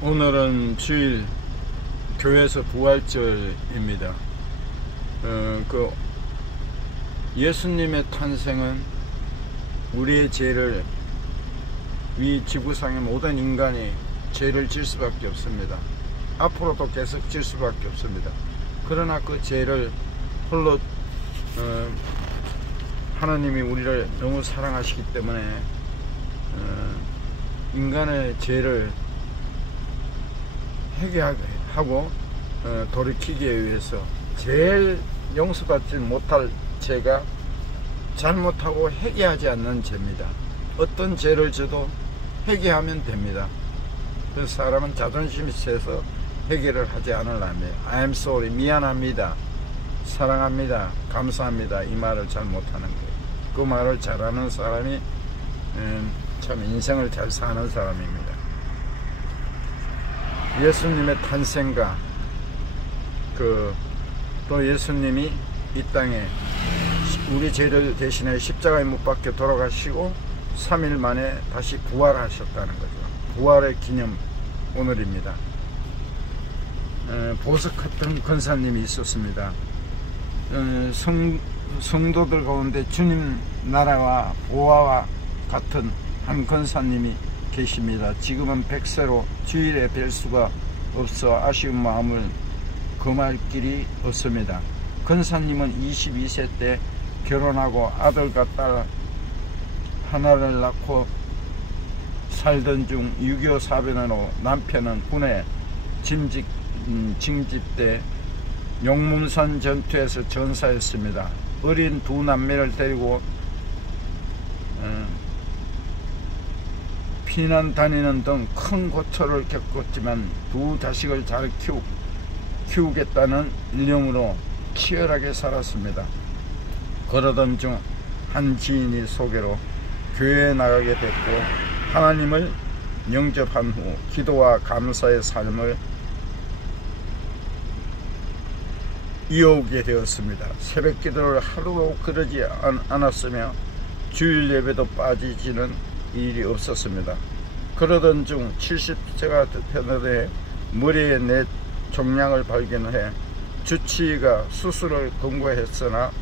오늘은 주일 교회에서 부활절입니다. 예수님의 탄생은 우리의 죄를, 위 지구상의 모든 인간이 죄를 질 수밖에 없습니다. 앞으로도 계속 질 수밖에 없습니다. 그러나 그 죄를 홀로 하나님이 우리를 너무 사랑하시기 때문에 인간의 죄를 회개하고 돌이키기 위해서 제일 용서받지 못할 죄가 잘못하고 회개하지 않는 죄입니다. 어떤 죄를 져도 회개하면 됩니다. 그래서 사람은 자존심이 세서 회개를 하지 않으려면 I'm sorry, 미안합니다, 사랑합니다, 감사합니다, 이 말을 잘 못하는 거예요. 그 말을 잘하는 사람이 참 인생을 잘 사는 사람입니다. 예수님의 탄생과 또 예수님이 이 땅에 우리 죄를 대신해 십자가에 못 박혀 돌아가시고 3일 만에 다시 부활하셨다는 거죠. 부활의 기념 오늘입니다. 보석같은 권사님이 있었습니다. 성도들 가운데 주님 나라와 보화와 같은 한 권사님이 계십니다. 지금은 100세로 주일에 뵐 수가 없어 아쉬운 마음을 금할 길이 없습니다. 권사님은 22세 때 결혼하고 아들과 딸 하나를 낳고 살던 중 6.25 사변으로 남편은 군에 징집돼 용문산 전투에서 전사했습니다. 어린 두 남매를 데리고 피난 다니는 등 큰 고초를 겪었지만 두 자식을 잘 키우겠다는 일념으로 치열하게 살았습니다. 그러던 중 한 지인이 소개로 교회에 나가게 됐고 하나님을 영접한 후 기도와 감사의 삶을 이어오게 되었습니다. 새벽 기도를 하루도 그러지 않았으며 주일 예배도 빠지지는 일이 없었습니다. 그러던 중 70세가 되던 머리에 내 종양을 발견해 주치의가 수술을 권고했으나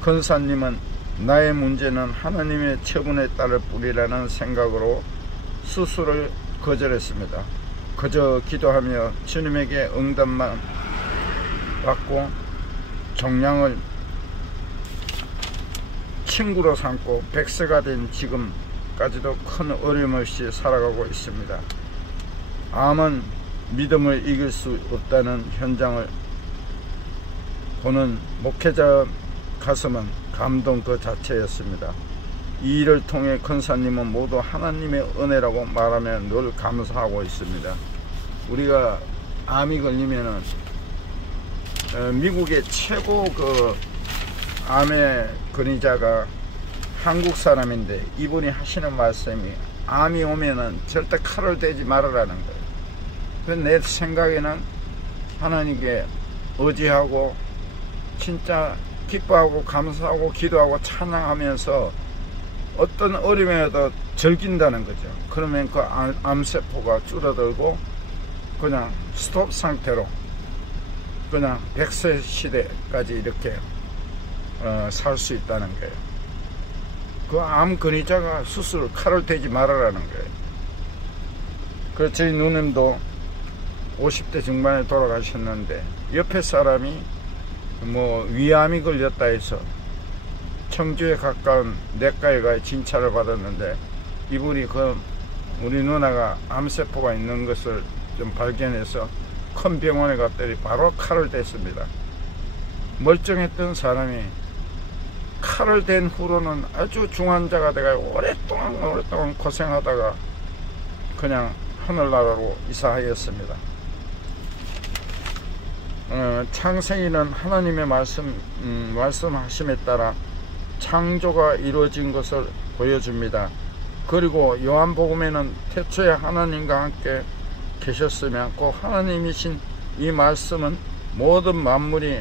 권사님은 나의 문제는 하나님의 처분에 따를 뿐이라는 생각으로 수술을 거절했습니다. 그저 기도하며 주님에게 응답만 받고 종양을 친구로 삼고 100세가 된 지금까지도 큰 어려움 없이 살아가고 있습니다. 암은 믿음을 이길 수 없다는 현장을 보는 목회자 가슴은 감동 그 자체였습니다. 이 일을 통해 권사님은 모두 하나님의 은혜라고 말하며 늘 감사하고 있습니다. 우리가 암이 걸리면은 미국의 최고 암의 근위자가 한국 사람인데 이분이 하시는 말씀이 암이 오면은 절대 칼을 대지 말으라는 거예요. 내 생각에는 하나님께 의지하고 진짜 기뻐하고 감사하고 기도하고 찬양하면서 어떤 어려움에도 즐긴다는 거죠. 그러면 그 암세포가 줄어들고 그냥 스톱 상태로 그냥 100세 시대까지 이렇게 살 수 있다는 거예요. 그 암 근위자가 수술 칼을 대지 말아라는 거예요. 그래서 저희 누님도 50대 중반에 돌아가셨는데 옆에 사람이 위암이 걸렸다 해서 청주에 가까운 내과에 가 진찰을 받았는데 이분이 우리 누나가 암세포가 있는 것을 좀 발견해서 큰 병원에 갔더니 바로 칼을 댔습니다. 멀쩡했던 사람이 칼을 댄 후로는 아주 중환자가 돼가 오랫동안 고생하다가 그냥 하늘나라로 이사하였습니다. 창세기는 하나님의 말씀하심에 따라 창조가 이루어진 것을 보여줍니다. 그리고 요한복음에는 태초에 하나님과 함께 계셨으며 곧 하나님이신 이 말씀은 모든 만물이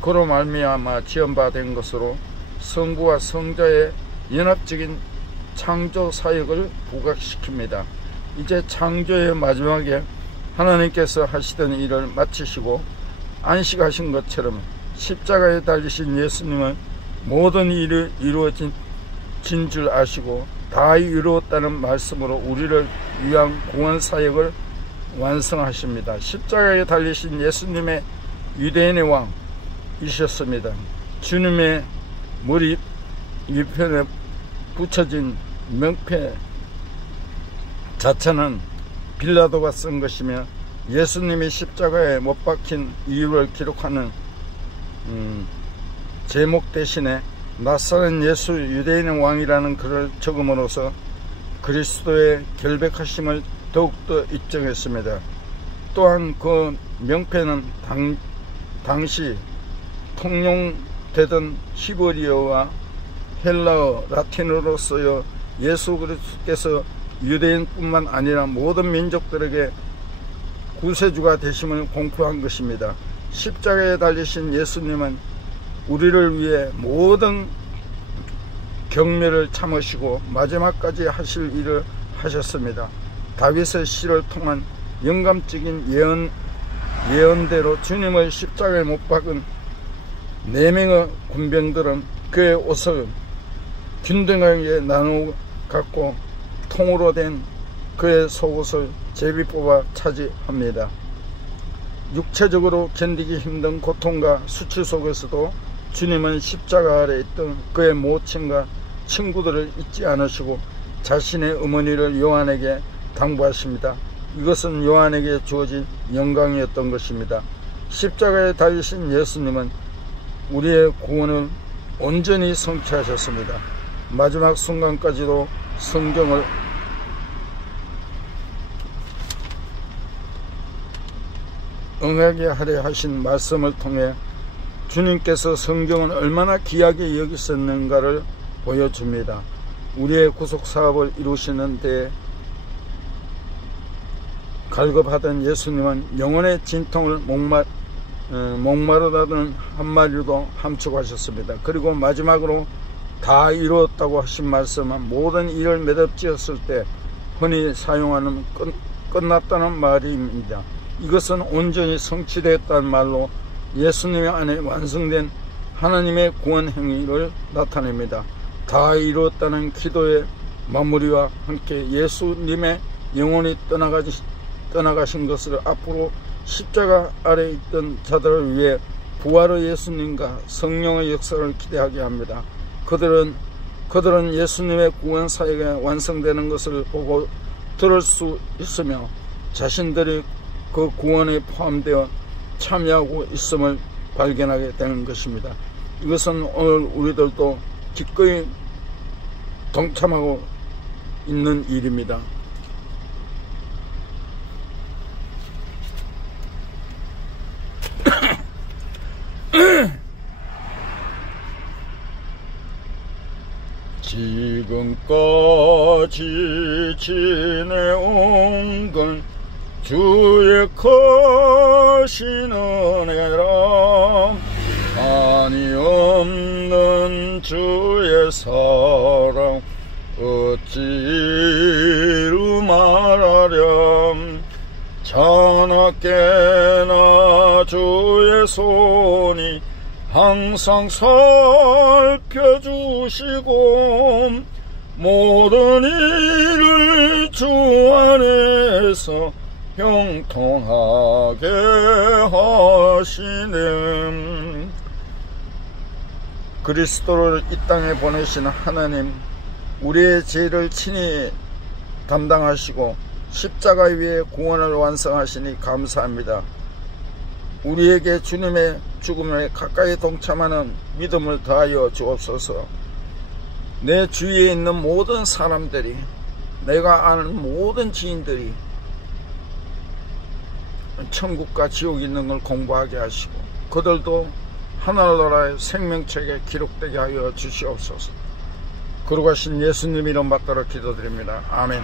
그로 말미암아 지연받은 것으로 성부와 성자의 연합적인 창조 사역을 부각시킵니다. 이제 창조의 마지막에 하나님께서 하시던 일을 마치시고 안식하신 것처럼 십자가에 달리신 예수님은 모든 일이 이루어진 줄 아시고 다 이루었다는 말씀으로 우리를 위한 구원 사역을 완성하십니다. 십자가에 달리신 예수님의 유대인의 왕이셨습니다. 주님의 머리 위편에 붙여진 명패 자체는 빌라도가 쓴 것이며 예수님이 십자가에 못 박힌 이유를 기록하는 제목 대신에 나사렛 예수 유대인의 왕이라는 글을 적음으로써 그리스도의 결백하심을 더욱더 입증했습니다. 또한 그 명패는 당시 통용되던 히브리어와 헬라어, 라틴어로 쓰여 예수 그리스도께서 유대인뿐만 아니라 모든 민족들에게 구세주가 되심을 공표한 것입니다. 십자가에 달리신 예수님은 우리를 위해 모든 경멸을 참으시고 마지막까지 하실 일을 하셨습니다. 다윗의 시를 통한 영감적인 예언대로 주님을 십자가에 못 박은 4명의 군병들은 그의 옷을 균등하게 나누어 갖고 통으로 된 그의 속옷을 제비 뽑아 차지합니다. 육체적으로 견디기 힘든 고통과 수치 속에서도 주님은 십자가 아래 있던 그의 모친과 친구들을 잊지 않으시고 자신의 어머니를 요한에게 당부하십니다. 이것은 요한에게 주어진 영광이었던 것입니다. 십자가에 달리신 예수님은 우리의 구원을 온전히 성취하셨습니다. 마지막 순간까지도 성경을 응하게 하려 하신 말씀을 통해 주님께서 성경을 얼마나 귀하게 여기셨는가를 보여줍니다. 우리의 구속사업을 이루시는 데 갈급하던 예수님은 영혼의 진통을 목마르다는 한마디도 함축하셨습니다. 그리고 마지막으로 다 이루었다고 하신 말씀은 모든 일을 매듭지었을 때 흔히 사용하는 끝났다는 말입니다. 이것은 온전히 성취되었다는 말로 예수님 안에 완성된 하나님의 구원 행위를 나타냅니다. 다 이루었다는 기도의 마무리와 함께 예수님의 영혼이 떠나가신 것을 앞으로 십자가 아래 있던 자들을 위해 부활의 예수님과 성령의 역사를 기대하게 합니다. 그들은 예수님의 구원 사역이 완성되는 것을 보고 들을 수 있으며 자신들이 그 구원에 포함되어 참여하고 있음을 발견하게 되는 것입니다. 이것은 오늘 우리들도 기꺼이 동참하고 있는 일입니다. 지금까지 지내온 건 주의 크신 은혜라 한이 없는 주의 사랑 어찌로 말하렴 자나깨나 주의 손이 항상 살펴주시고 모든 일을 주 안에서 형통하게 하시네. 그리스도를 이 땅에 보내신 하나님, 우리의 죄를 친히 담당하시고 십자가 위에 구원을 완성하시니 감사합니다. 우리에게 주님의 죽음에 가까이 동참하는 믿음을 더하여 주옵소서. 내 주위에 있는 모든 사람들이, 내가 아는 모든 지인들이 천국과 지옥이 있는 걸 공부하게 하시고 그들도 하늘나라의 생명책에 기록되게 하여 주시옵소서. 거룩하신 예수님 이름 받들어 기도드립니다. 아멘.